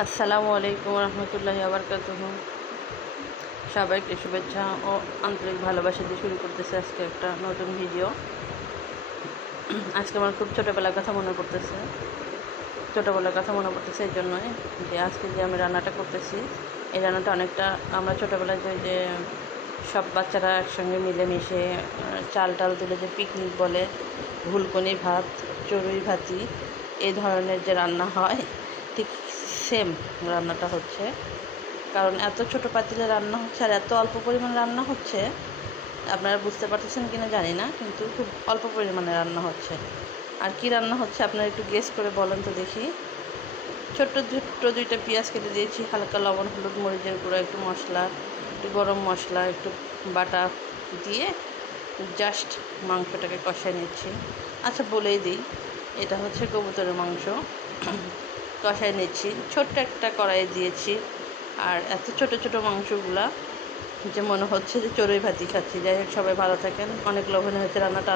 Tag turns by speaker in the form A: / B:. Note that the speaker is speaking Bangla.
A: আসসালামু আলাইকুম রহমতুল্লাহি আবরকাত সবাইকে শুভেচ্ছা ও আন্তরিক ভালোবাসা দিয়ে শুরু করতেছে আজকে একটা নতুন ভিডিও। আজকে আমার খুব ছোটোবেলার কথা মনে পড়তেছে। ছোটোবেলার কথা মনে পড়তেছে এই জন্যই যে আজকে যে আমি রান্নাটা করতেছি, এই রান্নাটা অনেকটা আমরা ছোটোবেলায় যে যে সব বাচ্চারা একসঙ্গে মিলেমিশে চাল টাল তুলে যে পিকনিক বলে, ভুলকনি ভাত, চড়ুই ভাতি, এই ধরনের যে রান্না হয়, ঠিক সেম রান্নাটা হচ্ছে। কারণ এত ছোট পাতিলে রান্না হচ্ছে আর এত অল্প পরিমাণ রান্না হচ্ছে, আপনারা বুঝতে পারতেছেন কিনা জানি না, কিন্তু খুব অল্প পরিমাণে রান্না হচ্ছে। আর কি রান্না হচ্ছে আপনারা একটু গেস করে বলেন তো দেখি। ছোট্ট ছোট্ট দুইটা পেঁয়াজ কেটে দিয়েছি, হালকা লবণ, হলুদ মরিচের গুঁড়ো, একটু মশলা, একটু গরম মশলা, একটু বাটা দিয়ে জাস্ট মাংসটাকে কষায় নিচ্ছি। আচ্ছা বলেই দিই, এটা হচ্ছে কবুতরের মাংস। কষায় নিচ্ছি। ছোট্ট একটা কড়াই দিয়েছি। আর এত ছোট ছোট মাংসগুলা যে মনে হচ্ছে যে চড়ুই ভাতি খাচ্ছি। যাই হোক, সবাই ভালো থাকেন। অনেক লোভনীয় হয়েছে রান্নাটা।